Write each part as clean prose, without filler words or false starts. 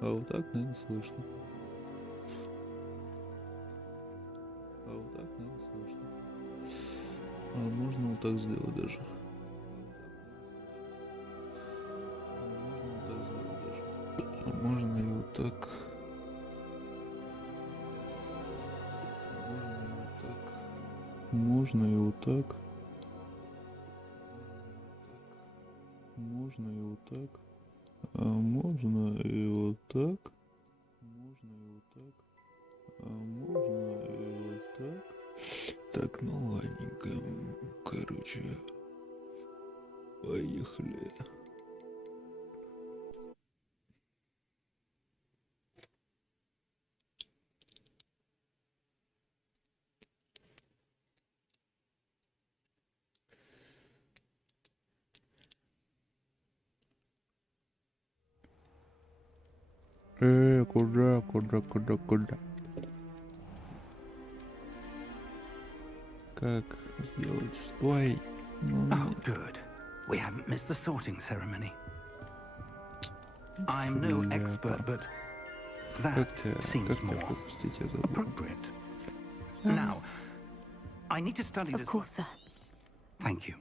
А вот так, наверное, слышно. А вот так, наверное, слышно. А можно вот так сделать даже. Можно вот так сделать даже. А можно и вот так. Можно и вот так. Можно и вот так. А можно и вот так. Можно и вот так. А можно и вот так. Так, ну ладненько. Короче, поехали. Куда? Как сделать? Стой. Oh, good. We haven't missed the sorting ceremony. I'm no expert, but that seems more appropriate. Now, I need to study this. Of course, sir. Thank you.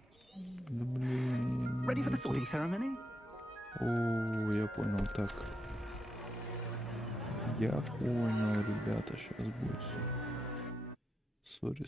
Ready for the sorting ceremony? О, я понял, так. Я понял, ребята, сейчас будет. Сори.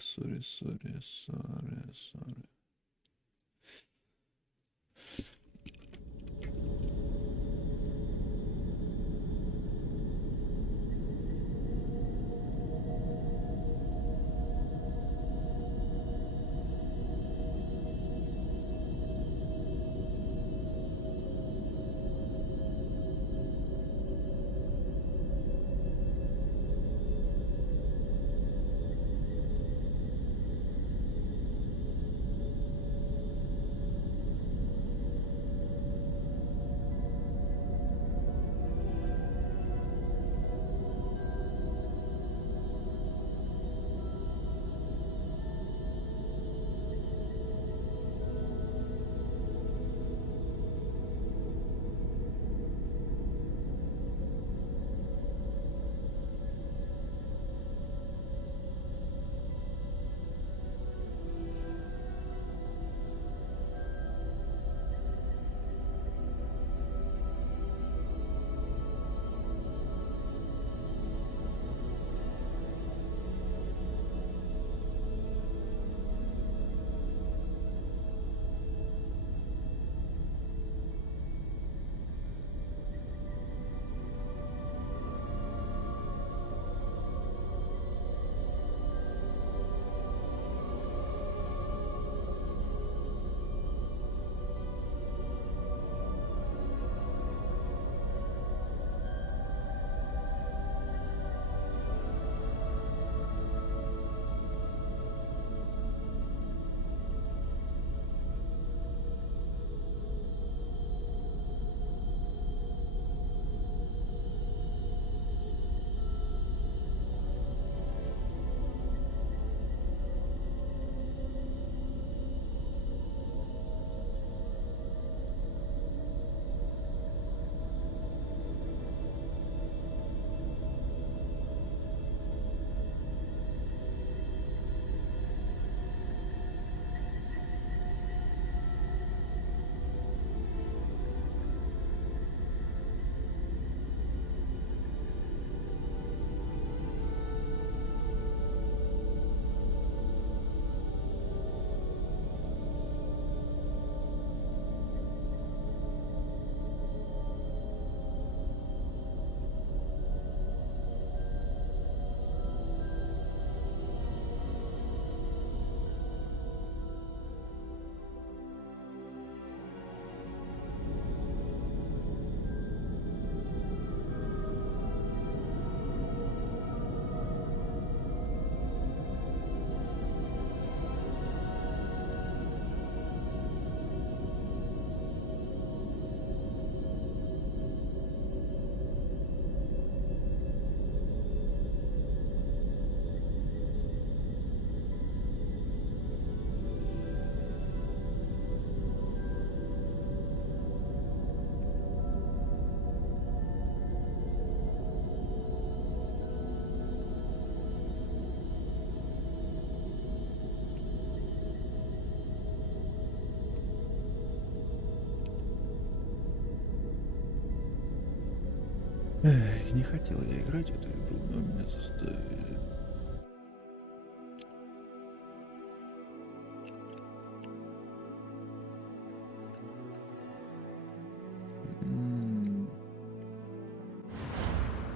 Эх, не хотел я играть эту игру, но меня заставили.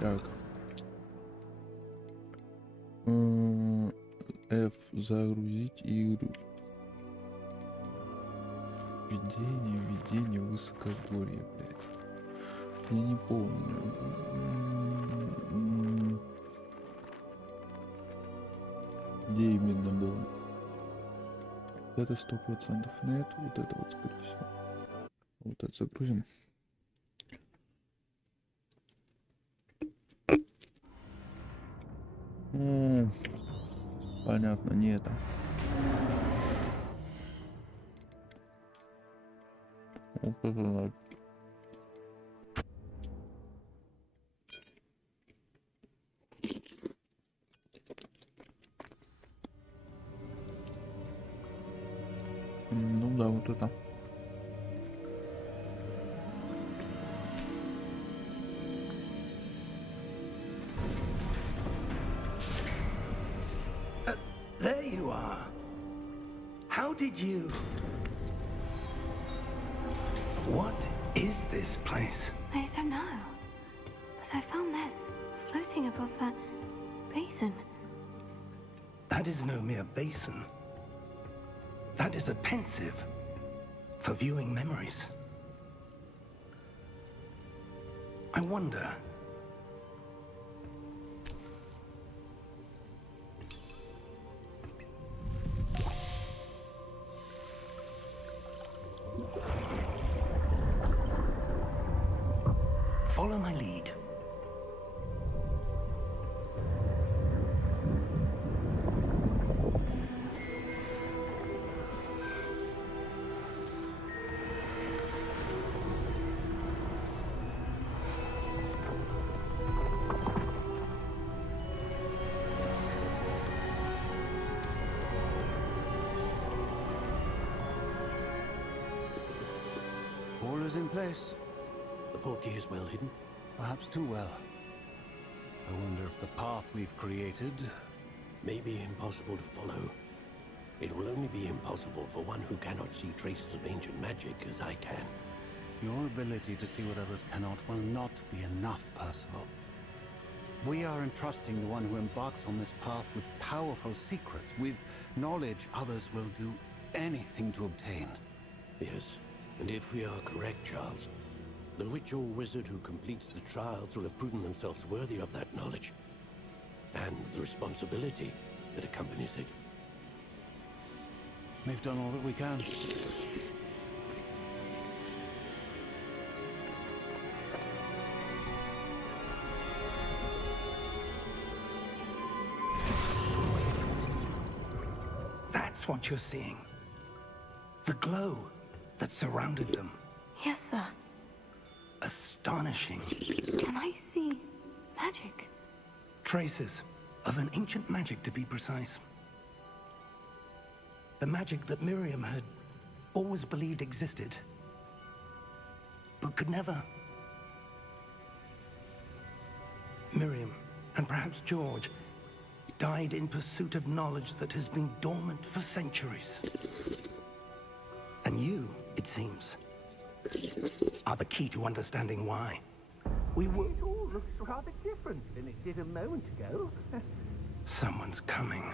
Так. F. Загрузить игру. Введение высокогорье, блядь. Я не помню. Где именно был? Вот это 100% нет, вот это вот скорее всего. Вот это загрузим. Понятно, не это. Вот это надо. Ну да, вот это. There you are. How did you... What is this place? I don't know. But I found this floating above that basin. That is no mere basin. That is a pensive for viewing memories. I wonder... Follow my lead. All is in place. The portkey is well hidden. Perhaps too well. I wonder if the path we've created... May be impossible to follow. It will only be impossible for one who cannot see traces of ancient magic as I can. Your ability to see what others cannot will not be enough, Percival. We are entrusting the one who embarks on this path with powerful secrets, with knowledge others will do anything to obtain. Yes, and if we are correct, Charles, the witch or wizard who completes the trials will have proven themselves worthy of that knowledge, and the responsibility that accompanies it. We've done all that we can. That's what you're seeing. The glow that surrounded them. Yes, sir. Astonishing. Can I see magic? Traces of an ancient magic, to be precise. The magic that Miriam had always believed existed, but could never. Miriam, and perhaps George, died in pursuit of knowledge that has been dormant for centuries. And you, it seems, are the key to understanding why. We were... It all looks rather different than it did a moment ago. Someone's coming.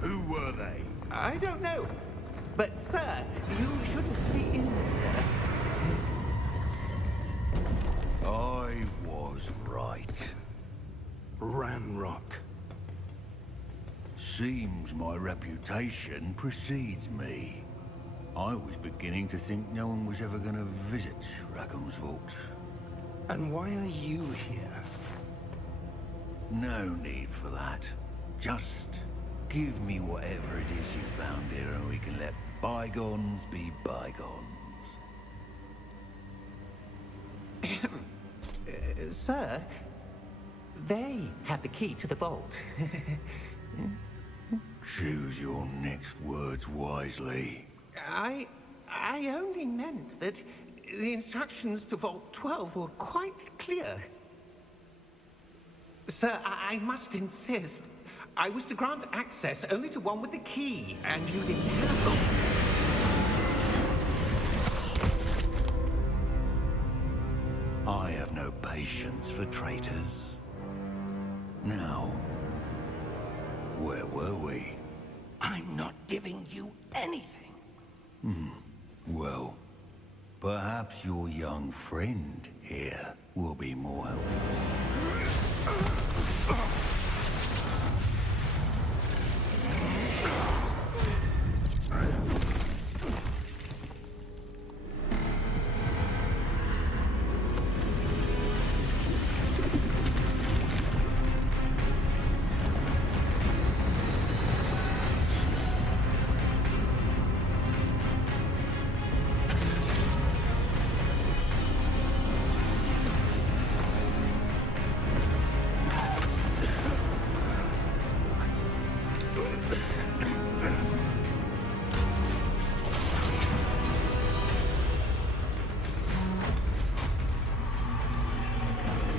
Who were they? I don't know. But, sir, you shouldn't be in there. I was right. Ranrock. Seems my reputation precedes me. I was beginning to think no one was ever going to visit Rackham's vault. And why are you here? No need for that. Just give me whatever it is you found here and we can let bygones be bygones. Sir, they had the key to the vault. Choose your next words wisely. I only meant that The instructions to Vault 12 were quite clear. Sir, I must insist. I was to grant access only to one with the key, and you didn't have it. I have no patience for traitors. Now, where were we? I'm not giving you anything. Well, perhaps your young friend here will be more helpful.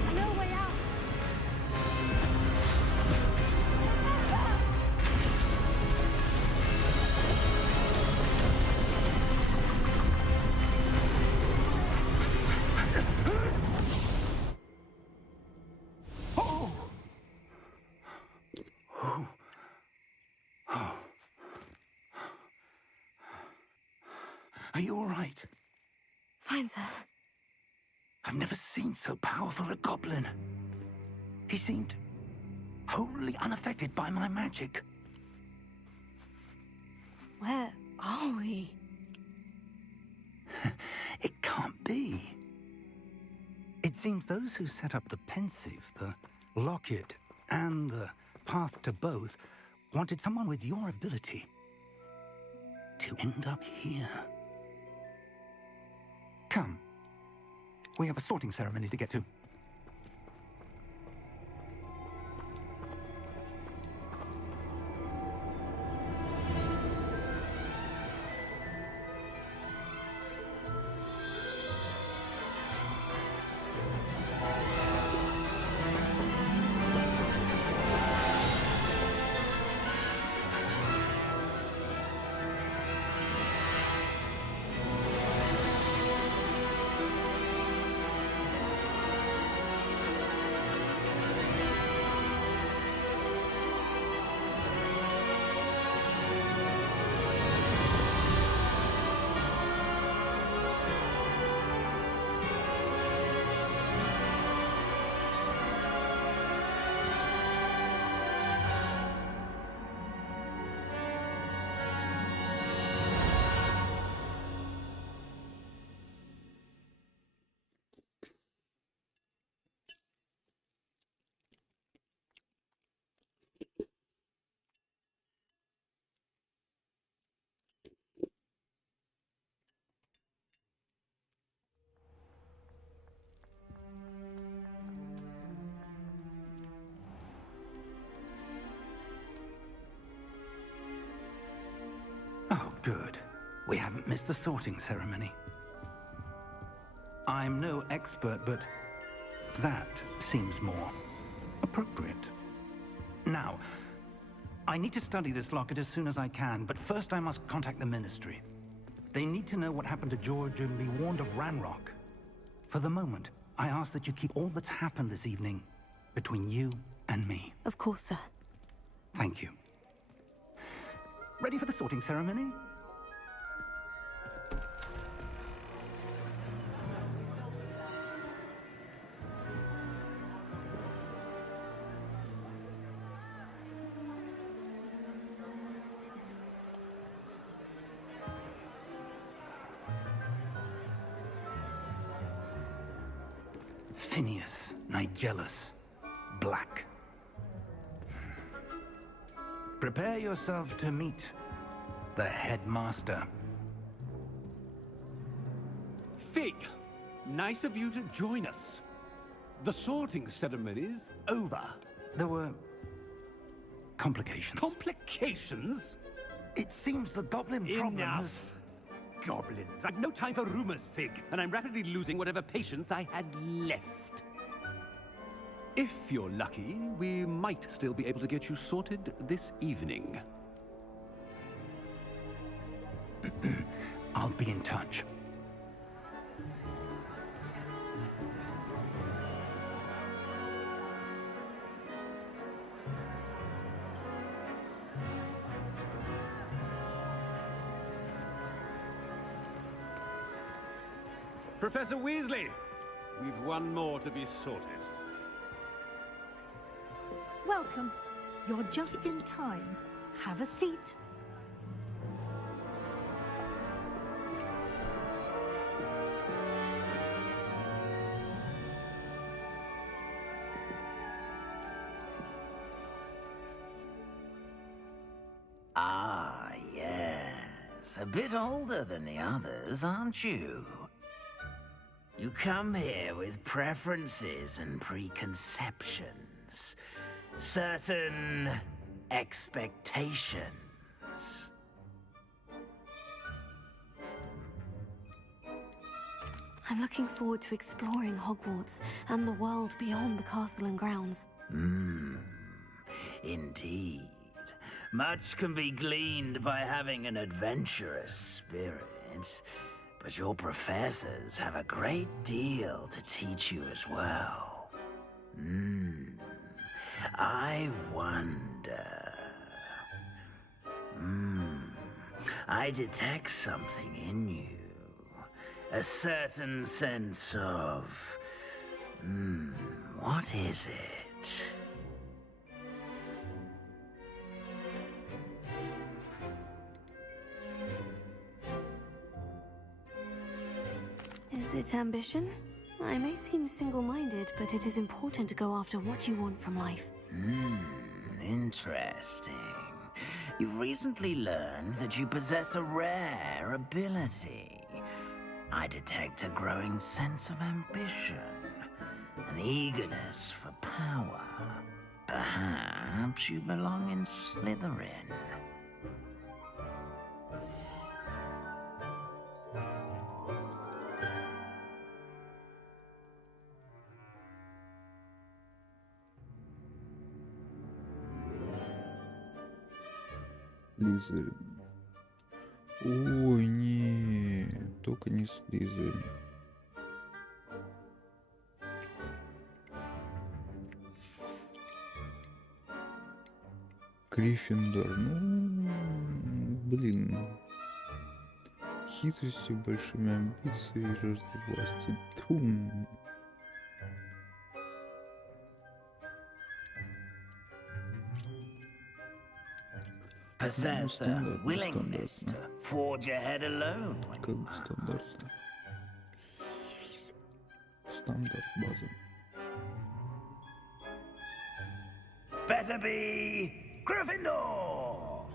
I know a way out. Are you all right? Fine, sir. I've never seen so powerful a goblin. He seemed wholly unaffected by my magic. Where are we? It can't be. It seems those who set up the pensive, the locket, and the path to both wanted someone with your ability to end up here. Come. We have a sorting ceremony to get to. Oh, good. We haven't missed the sorting ceremony. I'm no expert, but that seems more appropriate. Now, I need to study this locket as soon as I can, but first I must contact the Ministry. They need to know what happened to George and be warned of Ranrock. For the moment, I ask that you keep all that's happened this evening between you and me. Of course, sir. Thank you. Ready for the sorting ceremony? Phineas, Nigellus, Black. Prepare yourself to meet the headmaster. Fig, nice of you to join us. The sorting ceremony's over. There were complications. Complications? It seems the goblin problem has... Enough. goblins! I've no time for rumors, Fig, and I'm rapidly losing whatever patience I had left. If you're lucky, we might still be able to get you sorted this evening. I'll be in touch. Professor Weasley, we've one more to be sorted. Welcome. You're just in time. Have a seat. Ah, yes. A bit older than the others, aren't you? You come here with preferences and preconceptions. Certain expectations. I'm looking forward to exploring Hogwarts and the world beyond the castle and grounds. Indeed. Much can be gleaned by having an adventurous spirit, but your professors have a great deal to teach you as well. I wonder... I detect something in you. A certain sense of... what is it? Is it ambition? I may seem single-minded, but it is important to go after what you want from life. Interesting. You've recently learned that you possess a rare ability. I detect a growing sense of ambition, an eagerness for power. Perhaps you belong in Slytherin. Слизерин. Ой, не, только не Слизерин. Гриффиндор, ну, блин. Хитростью, большими амбициями и жаждой власти. Тум. Possess a willingness to forge ahead alone when Как you бы must. стандартно. Стандарт база. Better be Gryffindor!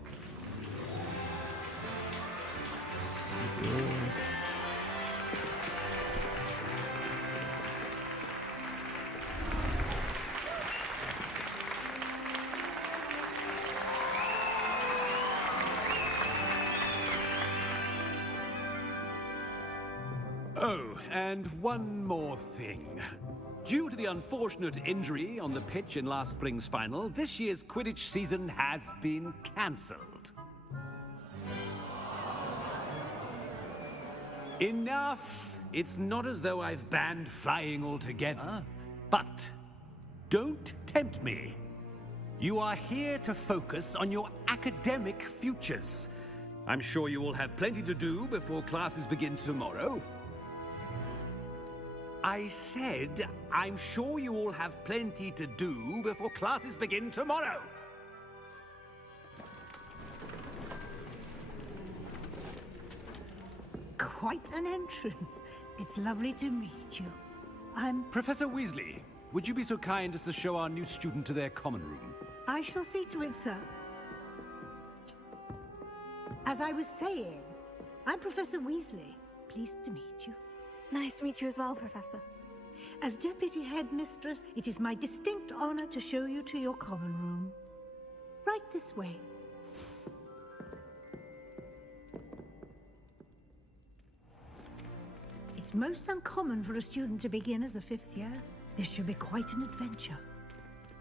Oh, and one more thing. Due to the unfortunate injury on the pitch in last spring's final, this year's Quidditch season has been cancelled. Enough! It's not as though I've banned flying altogether, but don't tempt me. You are here to focus on your academic futures. I'm sure you will have plenty to do before classes begin tomorrow. I said, I'm sure you all have plenty to do before classes begin tomorrow. Quite an entrance. It's lovely to meet you. I'm... Professor Weasley, would you be so kind as to show our new student to their common room? I shall see to it, sir. As I was saying, I'm Professor Weasley. Pleased to meet you. Nice to meet you as well, Professor. As Deputy Headmistress, it is my distinct honor to show you to your common room. Right this way. It's most uncommon for a student to begin as a 5th year. This should be quite an adventure.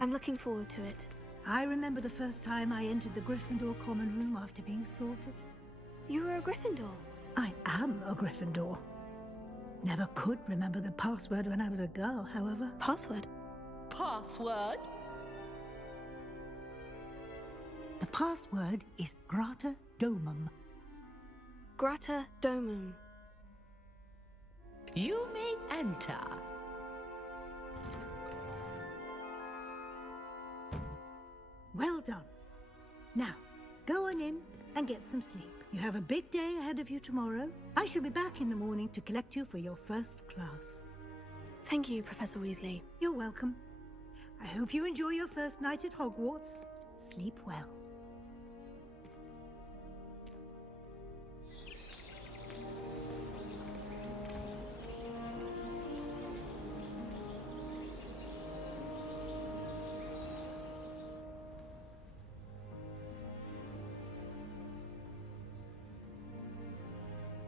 I'm looking forward to it. I remember the first time I entered the Gryffindor common room after being sorted. You were a Gryffindor? I am a Gryffindor. Never could remember the password when I was a girl, however. Password? Password? The password is Grata Domum. Grata Domum. You may enter. Well done. Now, go on in and get some sleep. You have a big day ahead of you tomorrow. I shall be back in the morning to collect you for your first class. Thank you, Professor Weasley. You're welcome. I hope you enjoy your first night at Hogwarts. Sleep well.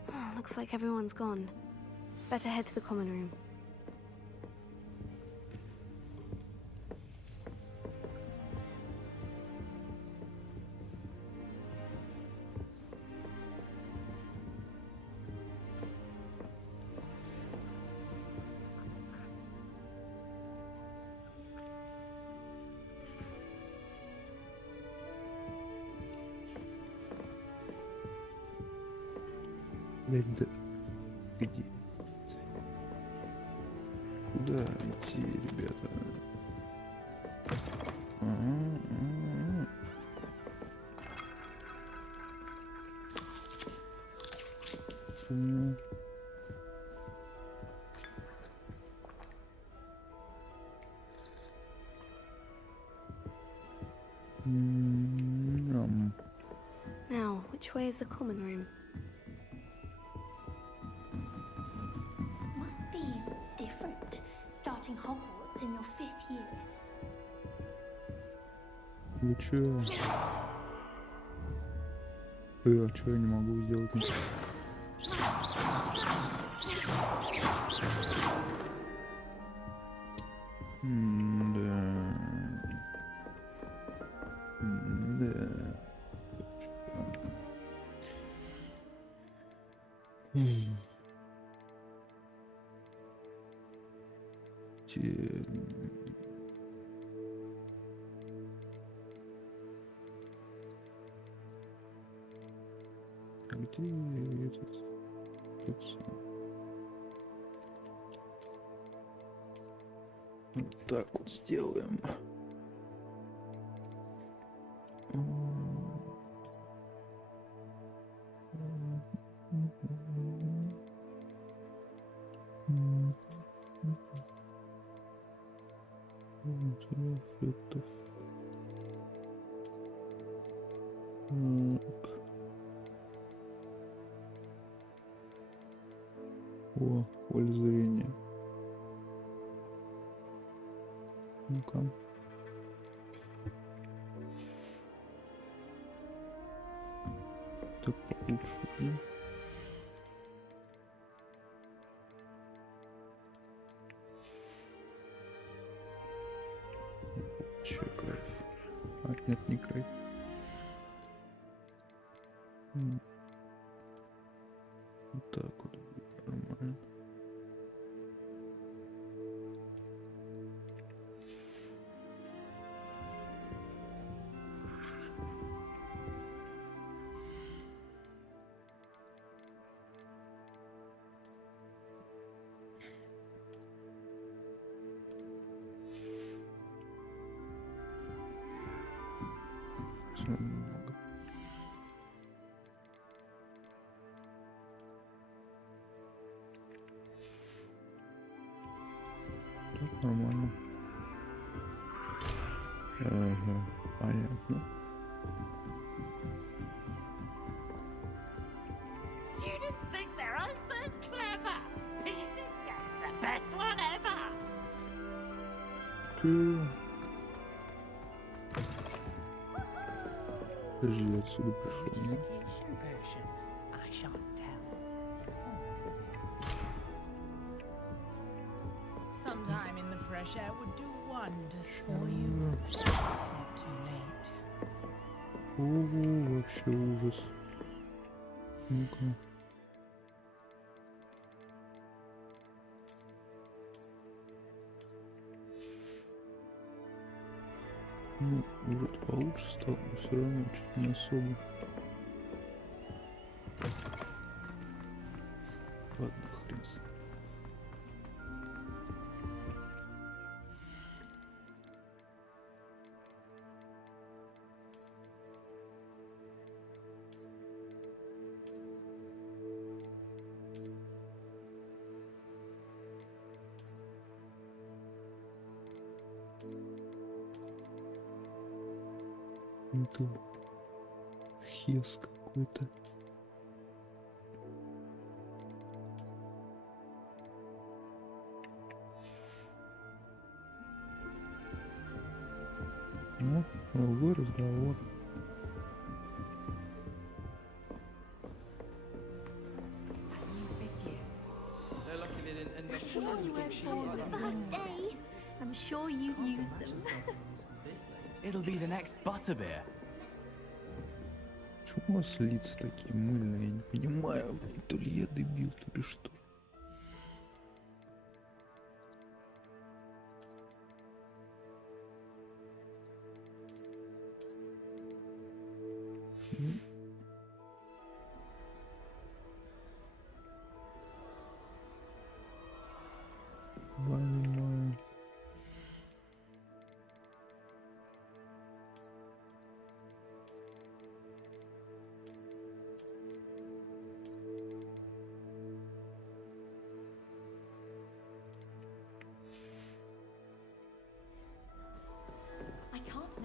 Oh, looks like everyone's gone. Better head to the common room. Да где? Куда идти, ребята? Now, which way is the common room? Must be different, starting Hogwarts in your 5th year. Вы чё? А чё я не могу сделать? Где этот? Вот так вот сделаем. О, поле зрения. Ну-ка. Так получше, да? Че кайф? А, нет, не кайф. Вот так вот будет нормально. Всё немного. Так, нормально. Ага, понятно. Students think they're oh so clever. Peter's game's the best one ever. Ты... Подожди, отсюда пришел, да? Education potion. I shan't tell. fresh air would do wonders for you. It's not too late. О, вообще ужас. Ну-ка. Ну, вроде получше стало, но все равно чуть не особо. Ладно, хрен с ним. Это хес какой-то. Ну, новый разговор. First day. I'm sure you'd use them. It'll be the next butterbeer. Чего у вас лица такие мыльные? Я не понимаю, то ли я дебил, то ли что. Понимаю.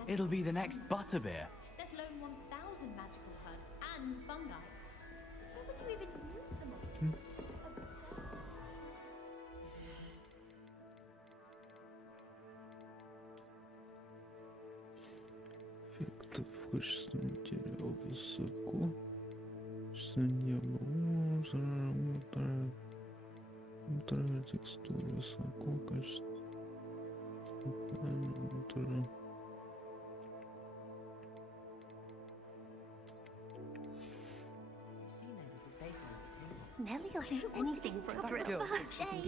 It'll be the next butterbeer. Let alone 1,000 magical herbs and fungi. Where would you even use them all? Эффектов качественного материала высоко. Качество неба. Внутренняя текстура высоко. Качество. Nelly'll do anything for a first day.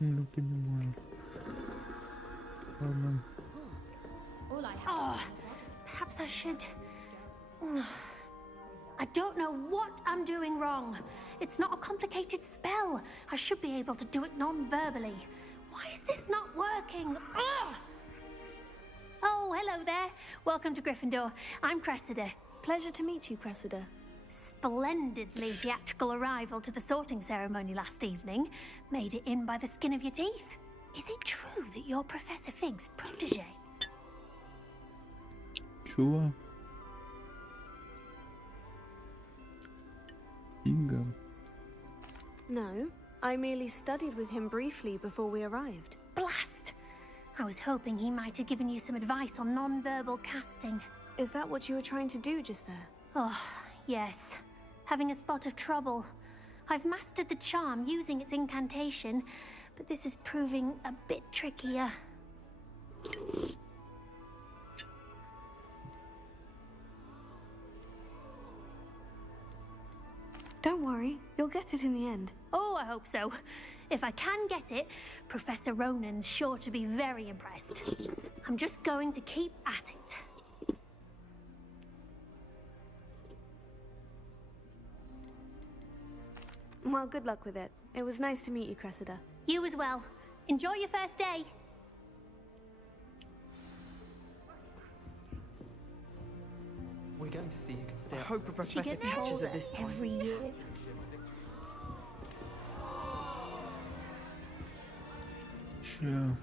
Не понимаю. Ладно. All I have. Perhaps I should. I don't know what I'm doing wrong. It's not a complicated spell. I should be able to do it non-verbally. Why is this not working? Ugh! Oh, hello there. Welcome to Gryffindor. I'm Cressida. Pleasure to meet you, Cressida. Splendidly theatrical arrival to the sorting ceremony last evening. Made it in by the skin of your teeth. Is it true that you're Professor Fig's protege? Чего? Фига. No, I merely studied with him briefly before we arrived. Blast! I was hoping he might have given you some advice on non-verbal casting. Is that what you were trying to do just there? Oh, yes. Having a spot of trouble. I've mastered the charm using its incantation, but this is proving a bit trickier. Don't worry, you'll get it in the end. Oh, I hope so. If I can get it, Professor Ronan's sure to be very impressed. I'm just going to keep at it. Well, good luck with it. It was nice to meet you, Cressida. You as well. Enjoy your first day. We're going to see who can stay. I hope a professor catches it this time. Every year. Че?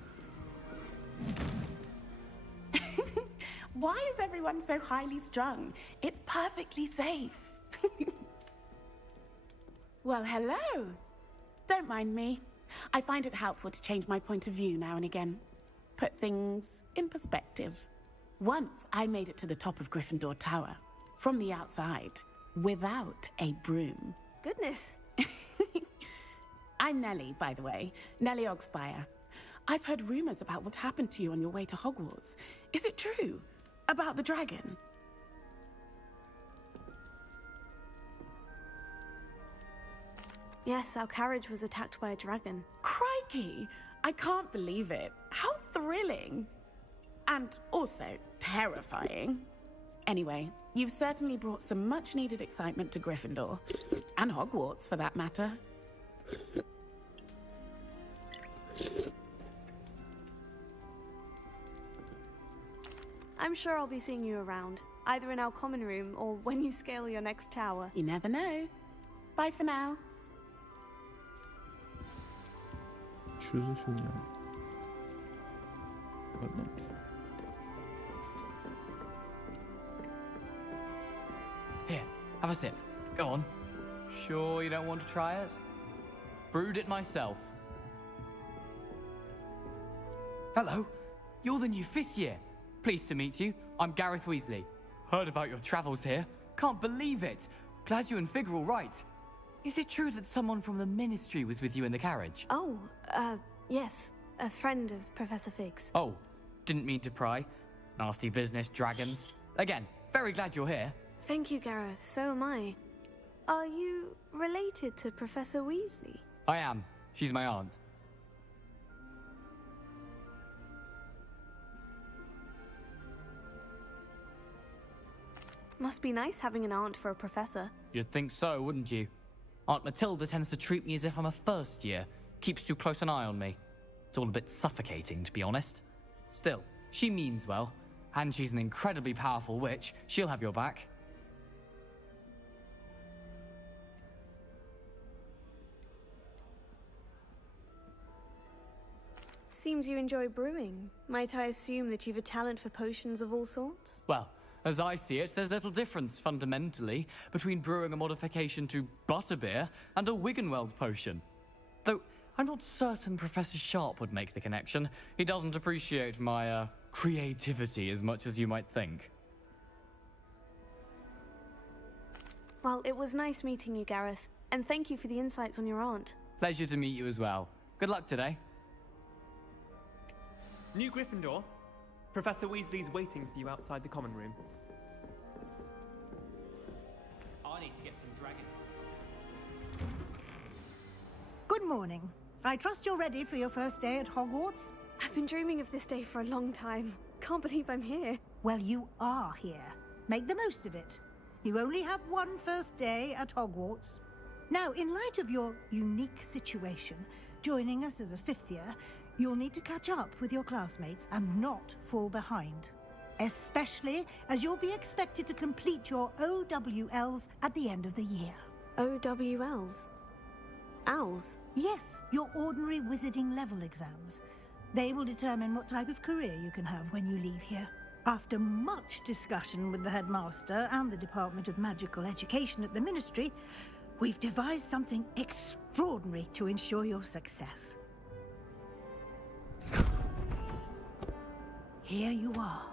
Why is everyone so highly strung? It's perfectly safe. Well, hello. Don't mind me. I find it helpful to change my point of view now and again. Put things in perspective. Once I made it to the top of Gryffindor Tower, from the outside, without a broom. Goodness. I'm Nellie, by the way. Nellie Ogspire. I've heard rumors about what happened to you on your way to Hogwarts. Is it true? About the dragon? Yes, our carriage was attacked by a dragon. Crikey! I can't believe it. How thrilling! And also terrifying. Anyway, you've certainly brought some much-needed excitement to Gryffindor. And Hogwarts, for that matter. I'm sure I'll be seeing you around, either in our common room or when you scale your next tower. You never know. Bye for now. Что за фигня? Ладно. Here, have a sip. Go on. Sure you don't want to try it? Brewed it myself. Hello. You're the new 5th year. Pleased to meet you. I'm Gareth Weasley. Heard about your travels here. Can't believe it. Glad you and Fig are all right. Is it true that someone from the Ministry was with you in the carriage? Oh, yes. A friend of Professor Fig's. Oh, didn't mean to pry. Nasty business, dragons. Again, very glad you're here. Thank you, Gareth. So am I. Are you related to Professor Weasley? I am. She's my aunt. Must be nice having an aunt for a professor. You'd think so, wouldn't you? Aunt Matilda tends to treat me as if I'm a first year. Keeps too close an eye on me. It's all a bit suffocating, to be honest. Still, she means well. And she's an incredibly powerful witch. She'll have your back. Seems you enjoy brewing. Might I assume that you've a talent for potions of all sorts? Well, as I see it, there's little difference, fundamentally, between brewing a modification to butterbeer and a Wiggenweld potion. Though, I'm not certain Professor Sharp would make the connection. He doesn't appreciate my, creativity as much as you might think. Well, it was nice meeting you, Gareth. And thank you for the insights on your aunt. Pleasure to meet you as well. Good luck today. New Gryffindor. Professor Weasley's waiting for you outside the common room. I need to get some dragon. Good morning. I trust you're ready for your first day at Hogwarts? I've been dreaming of this day for a long time. Can't believe I'm here. Well, you are here. Make the most of it. You only have one first day at Hogwarts. Now, in light of your unique situation, joining us as a 5th year, you'll need to catch up with your classmates and not fall behind. Especially as you'll be expected to complete your OWLs at the end of the year. OWLs? Owls? Yes, your ordinary wizarding level exams. They will determine what type of career you can have when you leave here. After much discussion with the headmaster and the Department of Magical Education at the Ministry, we've devised something extraordinary to ensure your success. Here you are.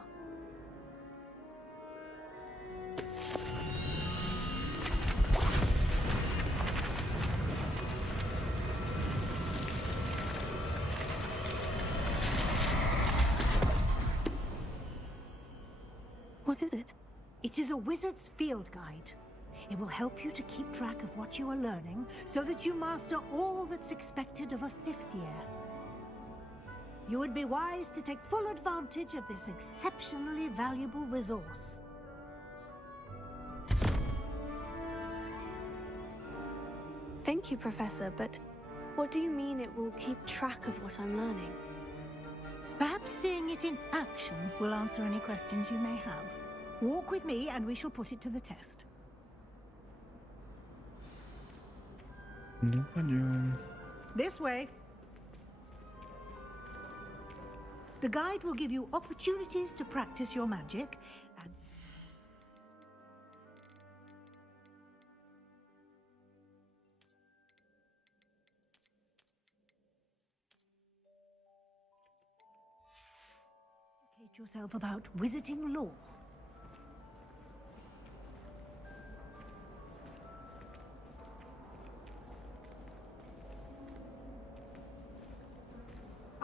What is it? It is a wizard's field guide. It will help you to keep track of what you are learning so that you master all that's expected of a 5th year. You would be wise to take full advantage of this exceptionally valuable resource. Thank you, Professor, but what do you mean it will keep track of what I'm learning? Perhaps seeing it in action will answer any questions you may have. Walk with me and we shall put it to the test. Ну, пойдем. This way. The guide will give you opportunities to practice your magic and... educate yourself about wizarding lore.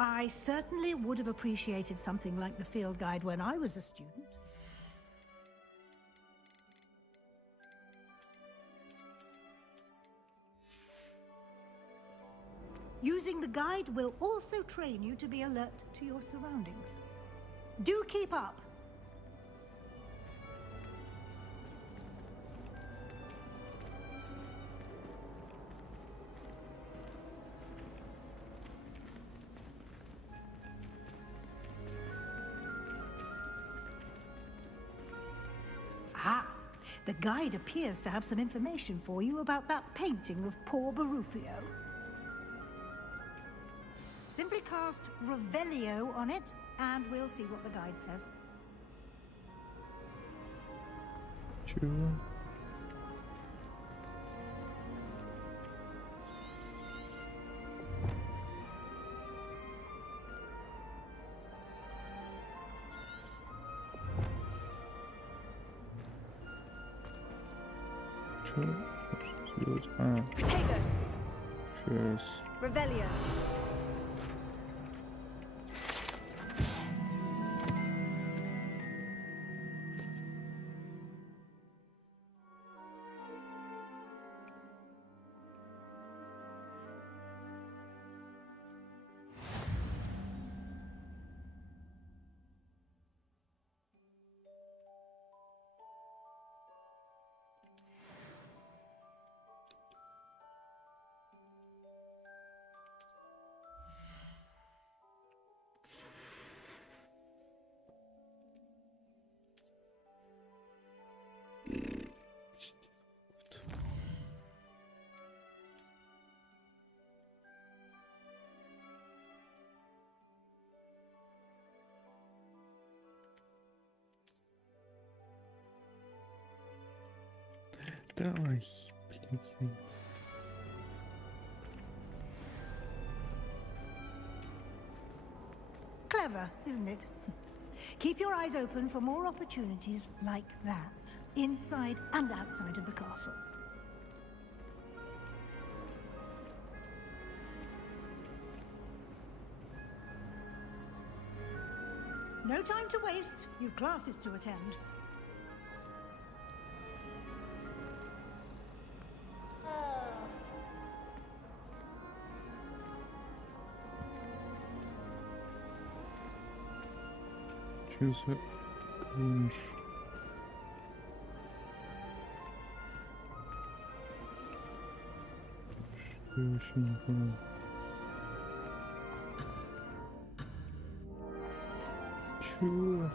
I certainly would have appreciated something like the field guide when I was a student. Using the guide will also train you to be alert to your surroundings. Do keep up! Ah, the guide appears to have some information for you about that painting of poor Barufio. Simply cast Revelio on it, and we'll see what the guide says. Чего? Что сделать? А, Potato. сейчас. Revelio. Давай, блядь. Clever, isn't it? Keep your eyes open for more opportunities like that, inside and outside of the castle. No time to waste. You've classes to attend. Что за кринж? Что я вообще не понял? Чего?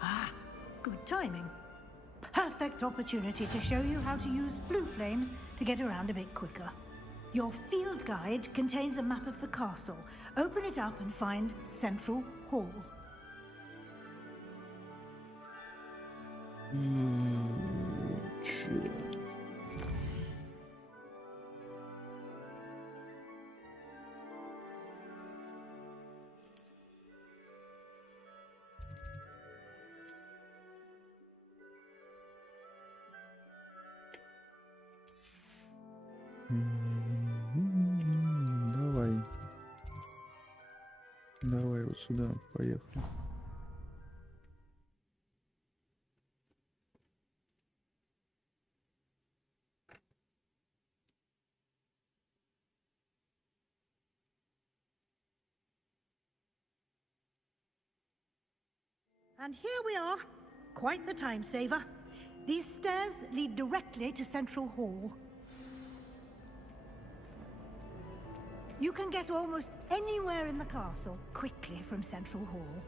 Ah, good timing. Perfect opportunity to show you how to use flue flames to get around a bit quicker. Your field guide contains a map of the castle. Open it up and find Central Hall. Чё? Давай. Давай вот сюда, поехали. And here we are. Quite the time saver. These stairs lead directly to Central Hall. You can get almost anywhere in the castle quickly from Central Hall.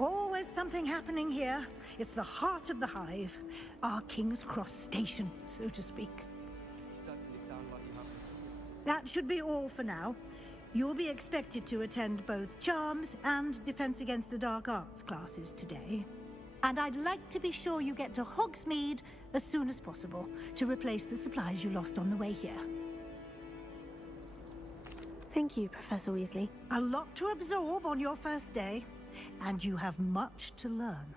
Always something happening here. It's the heart of the hive, our King's Cross station, so to speak. That should be all for now. You'll be expected to attend both Charms and Defense Against the Dark Arts classes today. And I'd like to be sure you get to Hogsmeade as soon as possible to replace the supplies you lost on the way here. Thank you, Professor Weasley. A lot to absorb on your first day, and you have much to learn.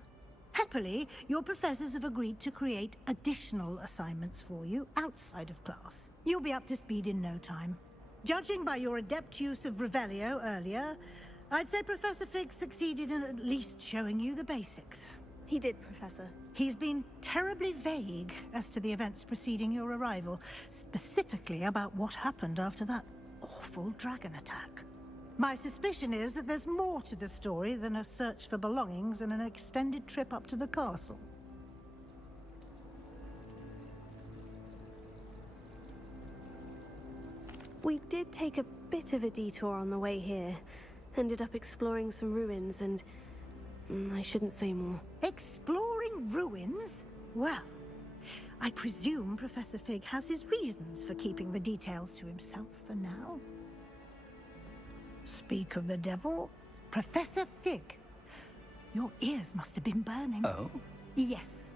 Happily, your professors have agreed to create additional assignments for you outside of class. You'll be up to speed in no time. Judging by your adept use of Revelio earlier, I'd say Professor Fig succeeded in at least showing you the basics. He did, Professor. He's been terribly vague as to the events preceding your arrival, specifically about what happened after that awful dragon attack. My suspicion is that there's more to the story than a search for belongings and an extended trip up to the castle. We did take a bit of a detour on the way here. Ended up exploring some ruins and... I shouldn't say more. Exploring ruins? Well, I presume Professor Fig has his reasons for keeping the details to himself for now. Speak of the devil, Professor Fig. Your ears must have been burning. Oh? Yes.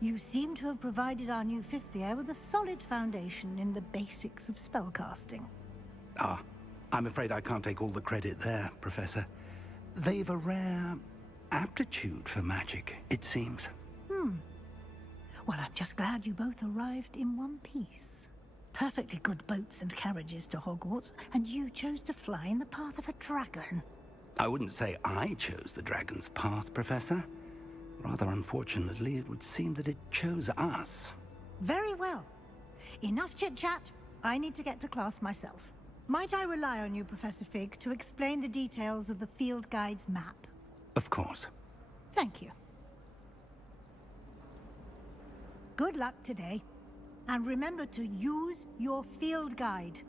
You seem to have provided our new fifth year with a solid foundation in the basics of spellcasting. Ah, I'm afraid I can't take all the credit there, Professor. They've a rare aptitude for magic, it seems. Well, I'm just glad you both arrived in one piece. Perfectly good boats and carriages to Hogwarts, and you chose to fly in the path of a dragon. I wouldn't say I chose the dragon's path, Professor. Rather unfortunately, it would seem that it chose us. Very well. Enough chit-chat. I need to get to class myself. Might I rely on you, Professor Fig, to explain the details of the field guide's map? Of course. Thank you. Good luck today. And remember to use your field guide.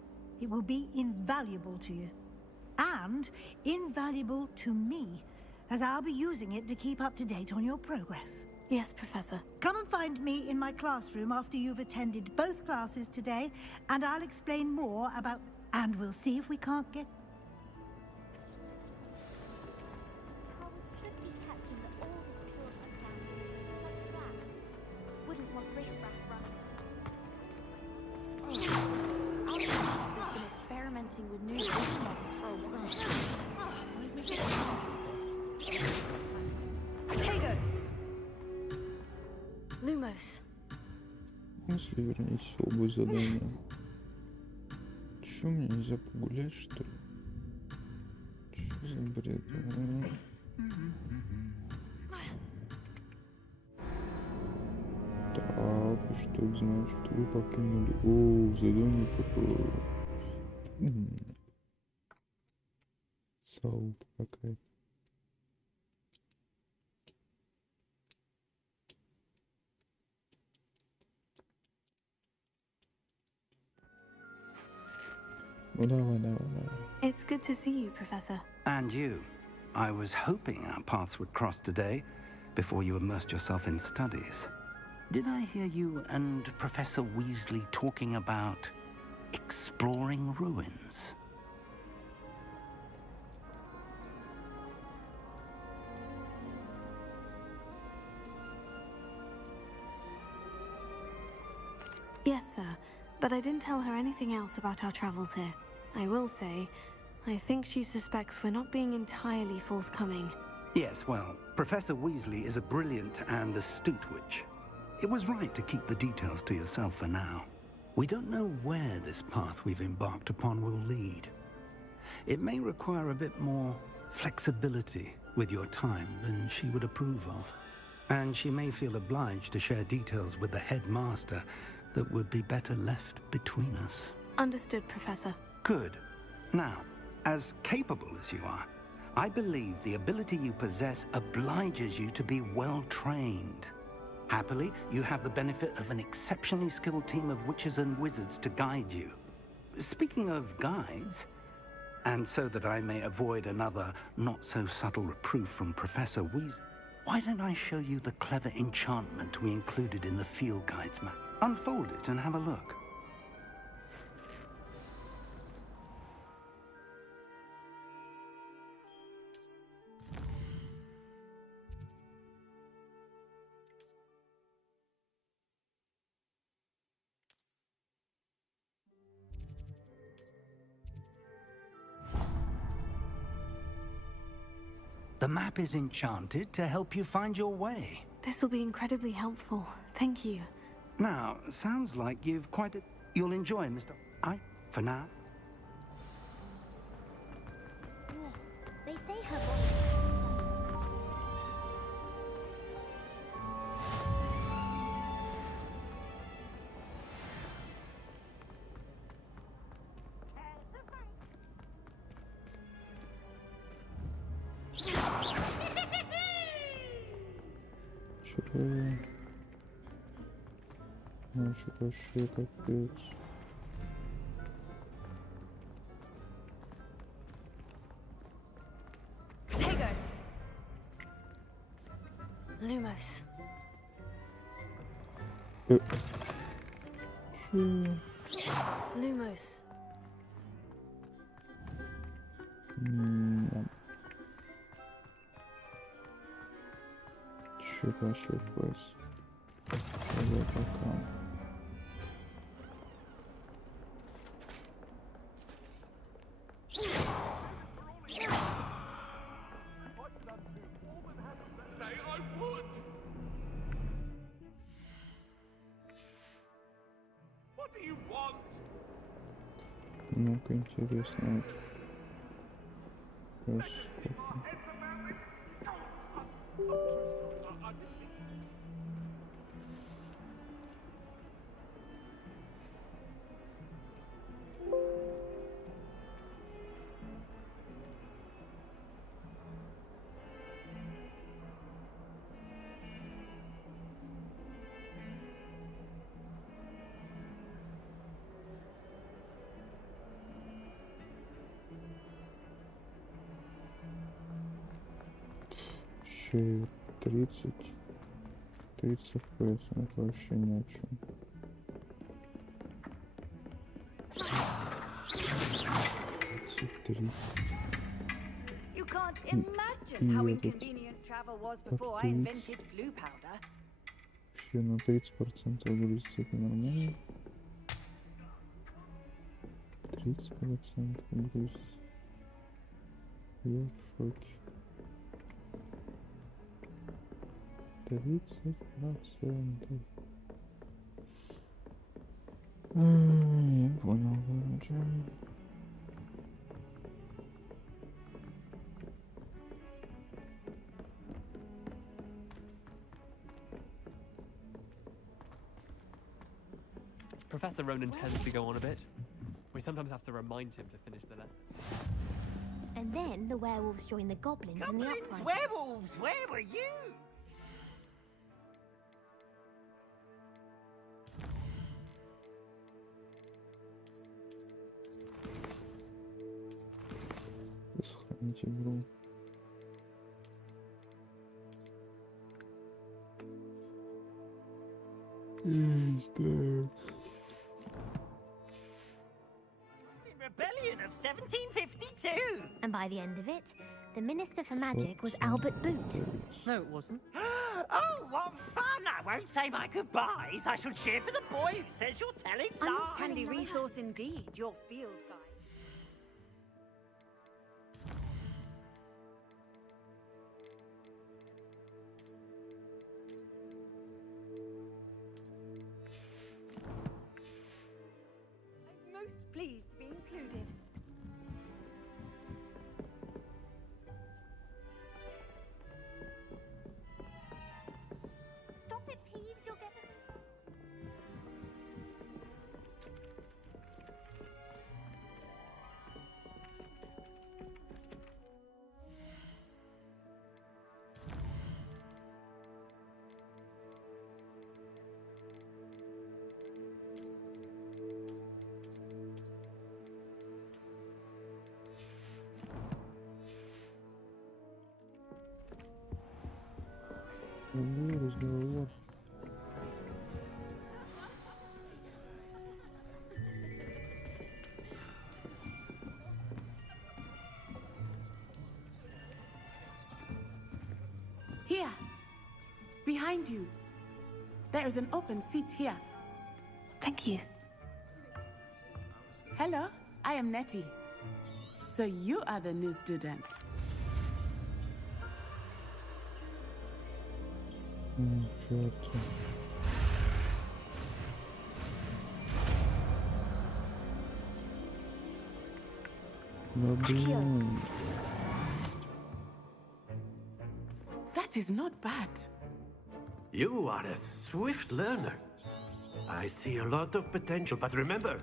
It will be invaluable to you. And invaluable to me, as I'll be using it to keep up to date on your progress. Yes, Professor. Come and find me in my classroom after you've attended both classes today, and I'll explain more about... And we'll see if we can't get... Wouldn't want riff-raff Our class has been experimenting with new vision models for a while. Potato! Lumos. Если вернись в область задания. Чё, мне нельзя погулять, что ли? Чё за бред? Так, что это значит? Вы покинули... О, задание какое. Салт какая-то. Ну давай. It's good to see you, Professor. And you. I was hoping our paths would cross today, before you immersed yourself in studies. Did I hear you and Professor Weasley talking about exploring ruins? Yes, sir. But I didn't tell her anything else about our travels here. I will say, I think she suspects we're not being entirely forthcoming. Yes, well, Professor Weasley is a brilliant and astute witch. It was right to keep the details to yourself for now. We don't know where this path we've embarked upon will lead. It may require a bit more flexibility with your time than she would approve of. And she may feel obliged to share details with the headmaster that would be better left between us. Understood, Professor. Good. Now, as capable as you are, I believe the ability you possess obliges you to be well trained. Happily, you have the benefit of an exceptionally skilled team of witches and wizards to guide you. Speaking of guides, and so that I may avoid another not-so-subtle reproof from Professor Weasley, Why don't I show you the clever enchantment we included in the field guide's map? Unfold it and have a look. The map is enchanted to help you find your way. This will be incredibly helpful. Thank you. Now, sounds like you've quite a... You'll enjoy, Mr. I, for now. They say her voice. Значит, вообще капец. Tego! Lumos. Lumos. Что-то ошиблось. Я пока. Ну-ка, интересно. Вот. Сколько? Еще 30 FPS, это вообще ни о чем. You can't imagine how inconvenient travel was before I invented flu powder. Вообще на 30% грузится, это нормально. 30% грузится. Я в шоке. 30%. Я понял, короче. Professor Ronan tends to go on a bit. We sometimes have to remind him to finish the lesson. And then the werewolves join the goblins in the uprising. Werewolves, where were you? Сохранить игру. Rebellion of 1752. And by the end of it, the Minister for Magic was Albert Boot. No, it wasn't. Oh, what fun! I won't say my goodbyes. I shall cheer for the boy who says you're telling lies. Handy resource indeed, your field guide. I'm most pleased to be included. Stop it, Peeves, you'll get us. Разговор. Here, behind you. There is an open seat here. Thank you. Hello, I am Nettie. So you are the new student. Черт. That is not bad. You are a swift learner. I see a lot of potential, but remember,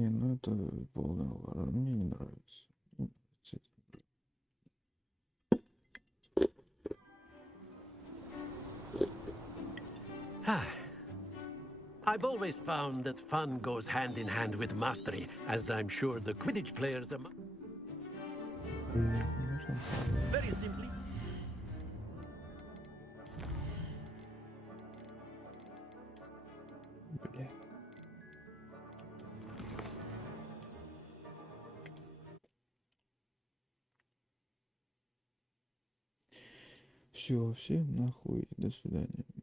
Не, ну это полный угар. Мне не нравится. I've always found that fun goes hand in hand with mastery, as I'm sure the Quidditch players are. Very simply. Все, всем нахуй, до свидания.